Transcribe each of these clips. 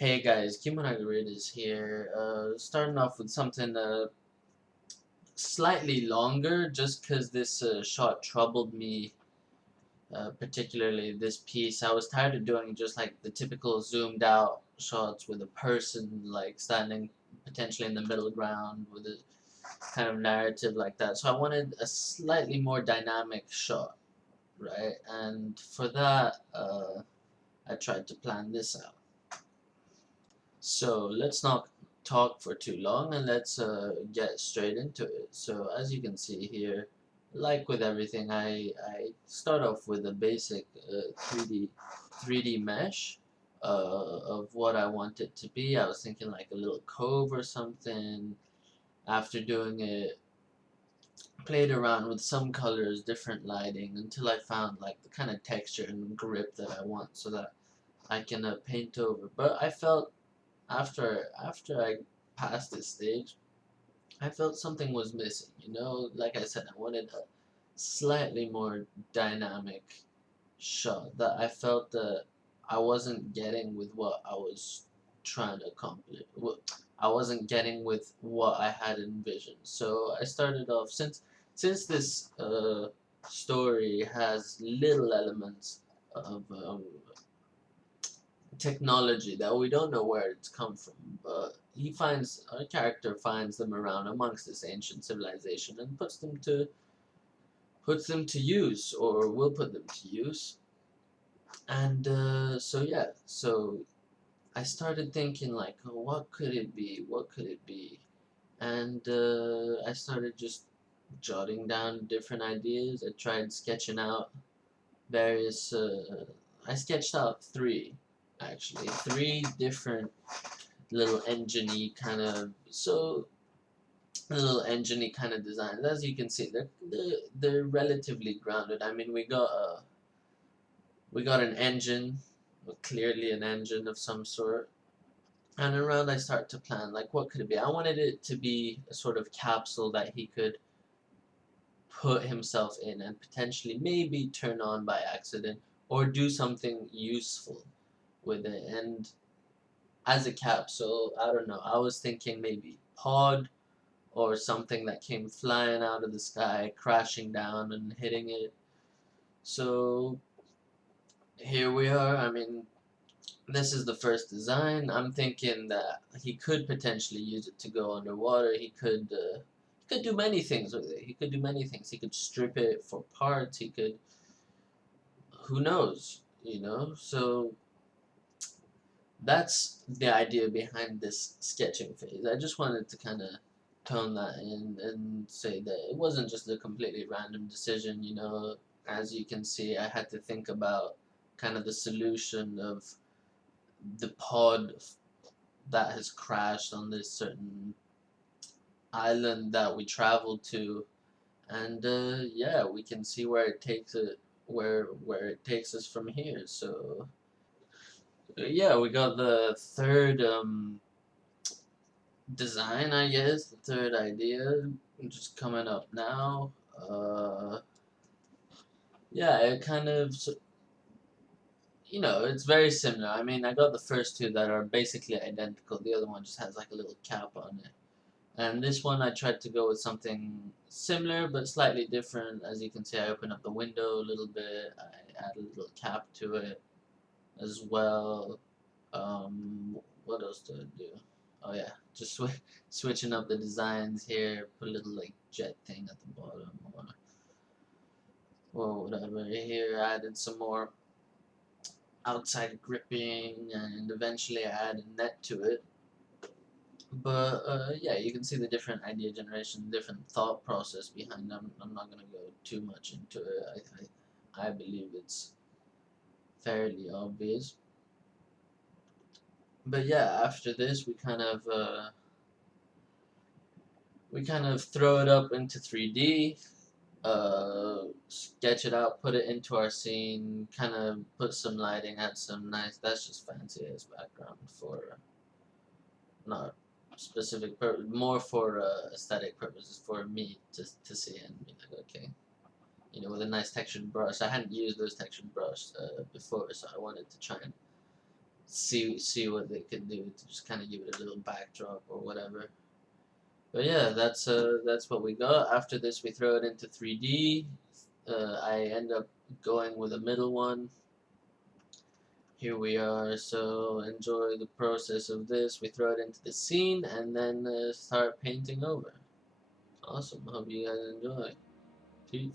Hey guys, Kimono is here. Starting off with something slightly longer, just because this shot troubled me, particularly this piece. I was tired of doing just like the typical zoomed out shots with a person like standing potentially in the middle ground with a kind of narrative like that. So I wanted a slightly more dynamic shot, right? And for that, I tried to plan this out. So let's not talk for too long and let's get straight into it. So as you can see here, like with everything, I start off with a basic 3D mesh of what I want it to be. I was thinking like a little cove or something. After doing it, played around with some colors, different lighting, until I found like the kind of texture and grip that I want so that I can paint over. But I felt after I passed this stage, I felt something was missing. You know, like I said, I wanted a slightly more dynamic shot that I felt that I wasn't getting with what I was trying to accomplish. I wasn't getting with what I had envisioned. So I started off since this story has little elements of technology that we don't know where it's come from, but our character finds them around amongst this ancient civilization and puts them to use, or will put them to use. And so yeah, so I started thinking like, oh, what could it be? What could it be? And I started just jotting down different ideas. I tried sketching out various. I sketched out three different little engine-y kind of little engine-y kind of designs. As you can see, they're relatively grounded. I mean, we got an engine, clearly an engine of some sort. And around I start to plan like what could it be? I wanted it to be a sort of capsule that he could put himself in and potentially maybe turn on by accident or do something useful with it. And as a capsule, I don't know. I was thinking maybe pod or something that came flying out of the sky, crashing down and hitting it. So here we are. I mean, this is the first design. I'm thinking that he could potentially use it to go underwater. He could do many things with it. He could do many things. He could strip it for parts. He could, who knows, you know? So that's the idea behind this sketching phase. I just wanted to kind of tone that in and say that it wasn't just a completely random decision, you know. As you can see, I had to think about kind of the solution of the pod that has crashed on this certain island that we traveled to, and yeah, we can see where it takes it, where it takes us from here. So yeah, we got the third design, I guess, the third idea, just coming up now. Yeah, it kind of, you know, it's very similar. I mean, I got the first two that are basically identical. The other one just has like a little cap on it. And this one I tried to go with something similar but slightly different. As you can see, I open up the window a little bit. I add a little cap to it as well. What else do I do? Oh yeah, just switching up the designs here. Put a little like jet thing at the bottom, or whatever. Here I added some more outside gripping, and eventually I added net to it. But yeah, you can see the different idea generation, different thought process behind them. I'm not gonna go too much into it. I believe it's fairly obvious. But yeah, after this we kind of throw it up into 3D, sketch it out, put it into our scene, kind of put some lighting, add some nice. That's just fancy as background for not specific purpose, more for aesthetic purposes for me to see and be like, okay, you know, with a nice textured brush. I hadn't used those textured brush before, so I wanted to try and see what they could do to just kind of give it a little backdrop or whatever. But yeah, that's what we got. After this, we throw it into 3D. I end up going with a middle one. Here we are. So enjoy the process of this. We throw it into the scene and then start painting over. Awesome. Hope you guys enjoy. Peace.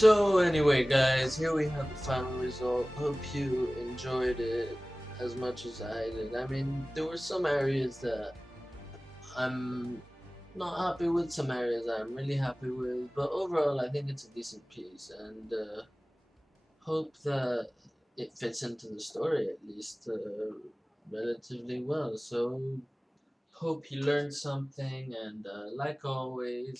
So anyway guys, here we have the final result. Hope you enjoyed it as much as I did. I mean, there were some areas that I'm not happy with, some areas I'm really happy with, but overall I think it's a decent piece, and hope that it fits into the story at least relatively well. So hope you learned something, and like always,